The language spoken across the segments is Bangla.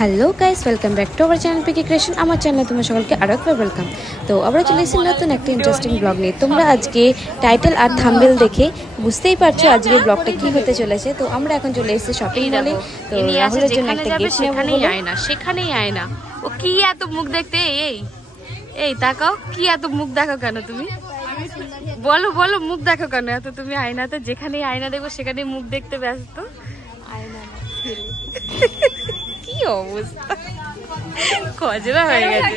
Hello guys, welcome back to our channel PK creation. আমার চ্যানেলে তোমরা সকলকে আরও একবার ওয়েলকাম। তো আমরা চলে এসেছি নতুন একটা ইন্টারেস্টিং ব্লগ নিয়ে। তোমরা আজকে টাইটেল আর থাম্বনেল দেখে বুঝতেই পারছো আজকের ব্লগটা কি হতে চলেছে। তো আমরা এখন চলে এসেছি শপিং মলে। তো রাহুলের জন্য একটা গিফট নেব বলে। সেখানেই আয় না, ও কি এত মুখ দেখতে, এই তাকাও, কি এত মুখ দেখো কেন তুমি? বলো বলো, মুখ দেখো কেন এত তুমি আয়নাতে? যেখানেই আয়না দেখবো সেখানেই মুখ দেখতে ব্যস্ত। কি অবস্থা, কজরা হয়ে গেছে।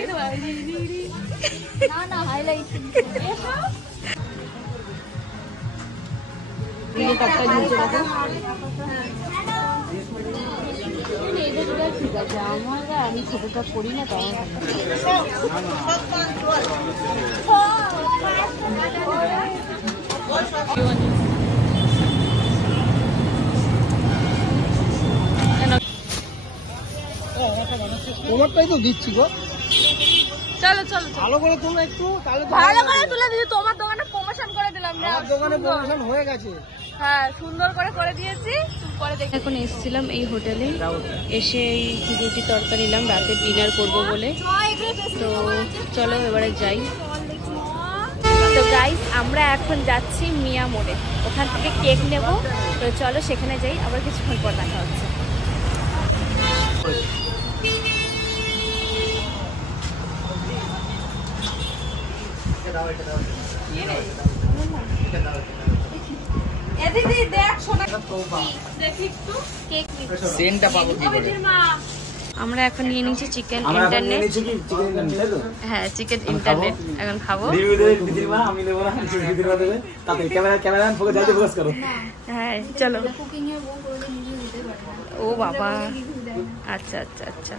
আমি ছোটটা করি না, তাই তোমারটাই তো দিচ্ছি গো। চলো চলো ভালো করে তোমরা একটু, তাহলে ভালো করে তুলে দিচ্ছি। তোমার দোকানে প্রমোশন করে দিলাম না? আমার দোকানে প্রমোশন হয়ে গেছে। হ্যাঁ, সুন্দর করে দিয়েছি। পরে দেখি। এখন এসেছিলাম এই হোটেলে, এসে এই রুটি তরকা নিলাম, রাতে ডিনার করব বলে। তো চলো এবারে যাই। তো গাইস, আমরা এখন যাচ্ছি মিয়া মোড়ে, ওখান থেকে কেক নেব। তো চলো সেখানে যাই, আবার কিছুক্ষণ পর দেখা হচ্ছে। আমরা এখন নিয়ে নিয়েছি চিকেন ইন্টারনেট। হ্যাঁ, চিকেন ইন্টারনেট এখন খাবো। হ্যাঁ চলো। ও বাবা, আচ্ছা আচ্ছা আচ্ছা।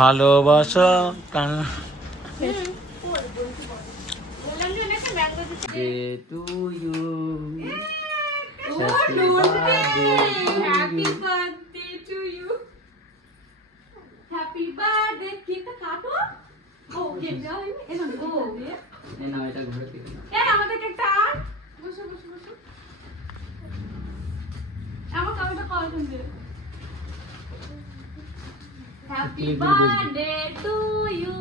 ভালোবাসা Happy birthday to you.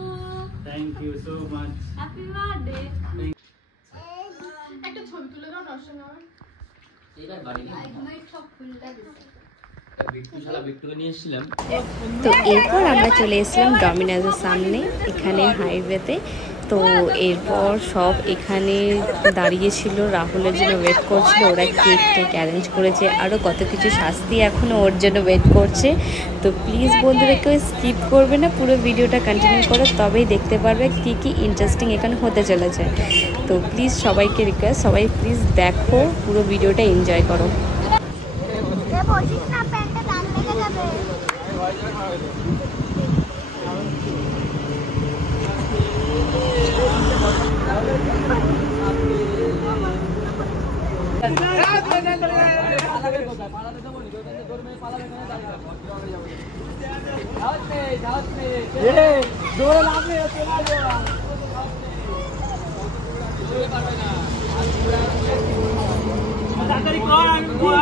Thank you so much. Happy birthday. একটা ছবি তুলে দাও নষ্ট না হয়। এবার বাড়ি নিয়ে সব ফুলটা দিছে। তো এরপর আমরা চলে এসেছিলাম ডমিনোজের সামনে, এখানে হাইওয়েতে। তো এরপর সব এখানে দাঁড়িয়েছিল, রাহুলের জন্য ওয়েট করছিল। ওরা কেক অ্যারেঞ্জ করেছে, আরও কত কিছু শাস্তি এখনও ওর জন্য ওয়েট করছে। তো প্লিজ বন্ধুরা কেউ স্কিপ করবে না, পুরো ভিডিওটা কন্টিনিউ করো, তবেই দেখতে পারবে কী কী ইন্টারেস্টিং এখানে হতে চলেছে। তো প্লিজ সবাইকে রিকোয়েস্ট, সবাই প্লিজ দেখো, পুরো ভিডিওটা এনজয় করো।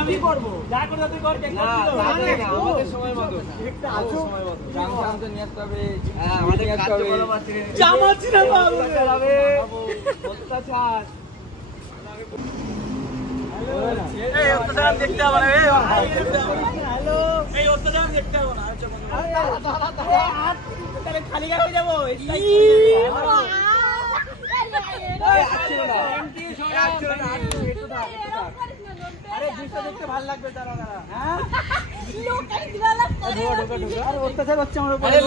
আমি করবো, যা করে তুই কর। আমাদের সময় মতো নিয়ে আসতে হবে, আমাদের জামাচ্ছি না অত্যাচার। এই অত্যাচার দেখতে হবে না, এই অত্যাচার দেখতে হবে না। তাহলে খালি গাড়ি যাবো। আরে দৃশ্য দেখতে ভালো লাগবে, তারা অত্যাচার হচ্ছে আমার উপরে।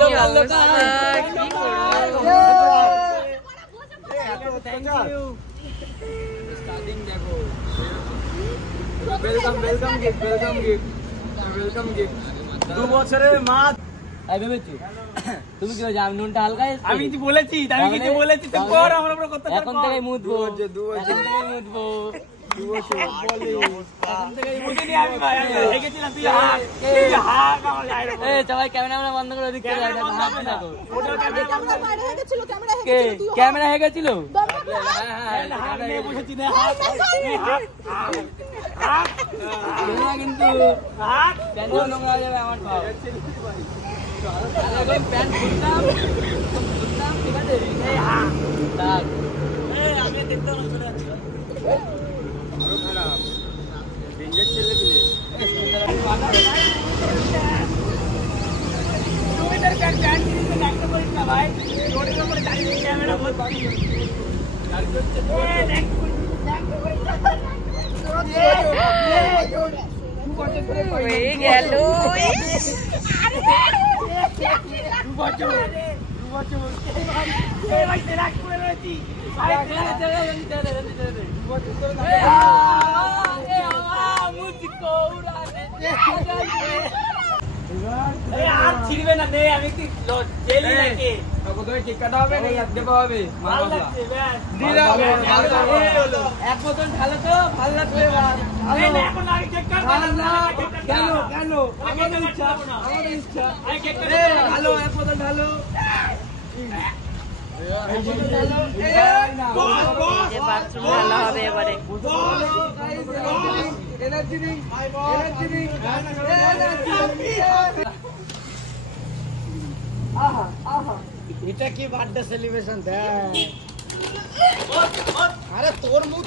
Welcome gift, welcome gift, welcome gift. 2 বছরের মা ভেবেছি তুমি কি আমি নুনটা হালকা, আমি কি বলেছি? আমি কিছু বলেছি তো কর, আমার উপর কথা। এখন থেকে মুদবো, এখন থেকে মুদবো। ক্যামেরা বন্ধ করে ক্যামেরা হয়ে গেছিল। কিন্তু নোংরা হয়ে যাবে আমার প্যান্ট খুলতাম ঠিক আছে আমি দেখতে আরো খারাপ ডেঞ্জার ছেলে পেলে ভাই রোডের উপরে দাঁড়িয়ে ক্যামেরা ভর্তি হয়ে গেল আর ছিড়বে না দে আমি কি জেলি নাকি প্রথমে কেক কাটা হবে না ইয়াদ দেওয়া হবে ভালো লাগছে এক বোতল ঢালো তো ভালো লাগবে এখন আগে কেক কাটা না কেন কেন আমাদের ইচ্ছা আগে কেক কাটা ভালো এক বোতল ঢালো বাথরুম ঢালা হবে এবারে এটা কি বার্থডে সেলিব্রেশন দেখ আরে তোর মুখ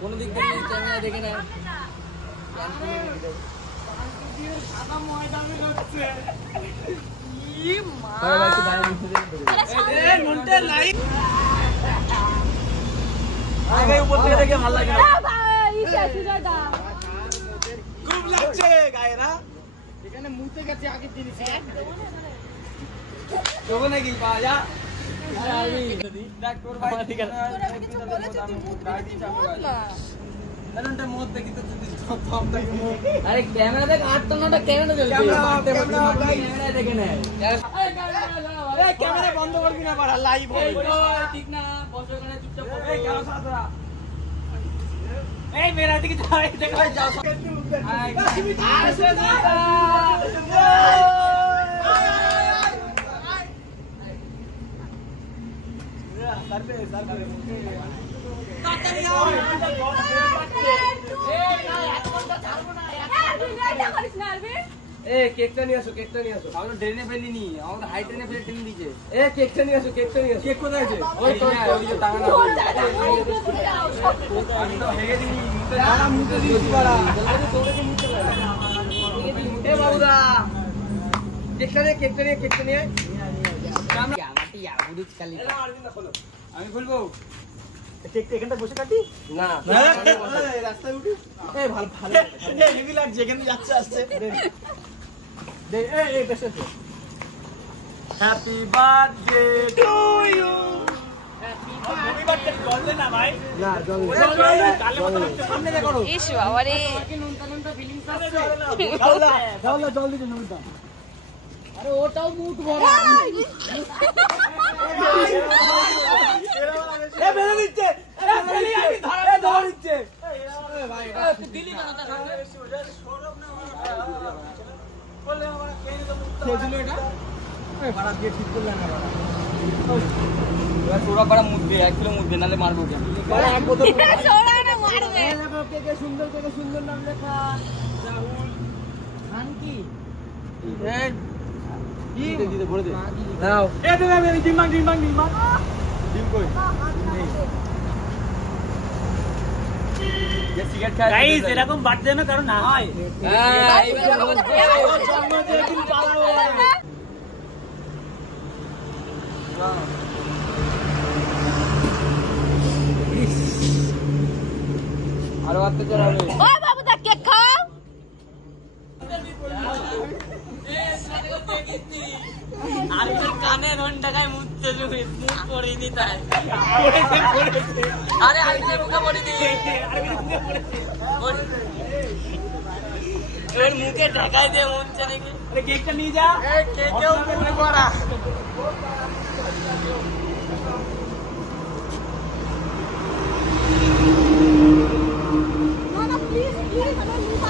কোন দিক থেকে ক্যামেরা দেখে না উপর থেকে দেখে ভালো লাগে খুব লাগছে গায়ে না এখানে মুতে গেছে আগের জিনিস তবু নাকি পাওয়া যা আরে ক্যামেরা দেখ 8 ক্যামেরা চলছে দেখে নেয় ক্যামেরা বন্ধ করবি না বাড়া লাইভ ঠিক না বসে ওখানে চুপচাপ এই ক্যামেরা সাদা এই মেরা দিকে যাও দেখো যাও আসে না সারবে তাড়াতাড়ি আও এ কেকটা নিয়ে আসো আমরা ট্রেনে ফেলিনি আমাদের হাই ট্রেনে ফেলে ট্রেন দিয়েছে এ কেকটা নিয়ে আসো কেক কোথায় আছে ওই তো ওই যে টাঙানো আমি তো হেগে দিই দাঁড়া মুতে দিয়েছি বাড়া জলদি তোরে কি মুতে লাগে এ বাবুদা কেকটা নিয়ে আমি খুলবো কেকটা এখানটা বসে কাটি না রাস্তায় উঠি এই ভালো হেভি লাগছে এখানে যাচ্ছে আসছে দে এই বেশ আছে happy birthday to you happy birthday জললে না ভাই না জললে কালে মত সামনে দেখো ইস বাবারে কি নুনতা ফিলিংস আসছে দাও জল দিতে নুনতা আরে ওটাও মুখ ভরা এ বেরে দিচ্ছে আমি ধরা দিচ্ছে এ ভাই তুই দিলি না তার সামনে সৌরভ না বলে আমার কে দিল এটা এ ভাড়া দিয়ে ঠিক করলে না সৌরভ বড় মুখ দে 1 কিলো মুখ দে নালে মারবো কে বড় এক বোতল সৌরভ না মারবে কে সুন্দর নাম লেখা রাহুল খান কি দিতে বলে দে নাও এ দে ডিম বাং ডিম কই ये टिकट का गाइस এরকম বার্থডে যেন কারণ না হয় হ্যাঁ জন্মদিন পালাও আর বাচ্চা চড়াবে ও বাবু দা কেক খাও আর কানে রন টাকায় মুছতে যাবে মুখ পড়েনি তাই আরে আগে মুখে পড়েনি ওর মুখে ঢাকায় দে মুছছে নাকি আরে কেকটা নিয়ে যা কেকেও মুখ পড়া না প্লিজ আমার মুখ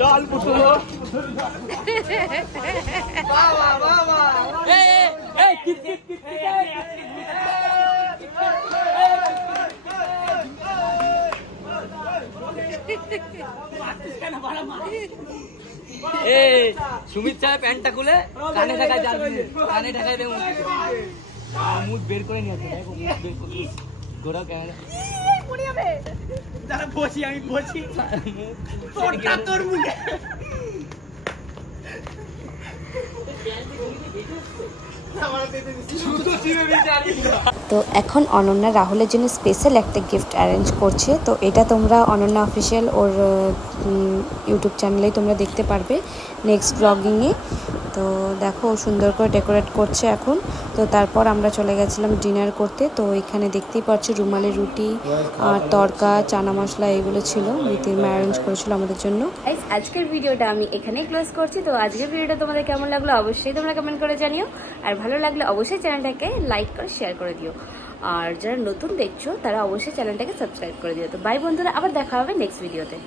ডাল পুষো বাবা বাবা এই কিট কিট কিট সুমিত সাহেব প্যান্টটা খুলে কানে ঢাকা কানে ঢাকায় দেবো মুখ বের করে নিয়ে আসবে দেখো মুখ বের করে গোড়া ক্যামেরা যারা বসি আমি বসি তোর মুখে তো এখন অনন্যা রাহুলের জন্য স্পেশাল একটা গিফট অ্যারেঞ্জ করছে। তো এটা তোমরা অনন্যা অফিসিয়াল ওর ইউটিউব চ্যানেলেই তোমরা দেখতে পারবে নেক্সট ব্লগিংয়ে। তো দেখো সুন্দর করে ডেকোরেট করছে এখন। তো তারপর আমরা চলে গেছিলাম ডিনার করতে। তো এখানে দেখতেই পাচ্ছ রুমালি রুটি আর তড়কা চানা মশলা এগুলো ছিল, রীতির মা অ্যারেঞ্জ করেছিল আমাদের জন্য। আজকের ভিডিওটা আমি এখানেই ক্লোজ করছি। তো আজকের ভিডিওটা তোমাদের কেমন লাগলো অবশ্যই তোমরা কমেন্ট করে জানিও, আর ভালো লাগলে অবশ্যই চ্যানেলটাকে লাইক করে শেয়ার করে দিও, আর যারা নতুন দেখছো তারা অবশ্যই চ্যানেলটাকে সাবস্ক্রাইব করে দিও। তো বাই বন্ধুরা, আবার দেখা হবে নেক্সট ভিডিওতে।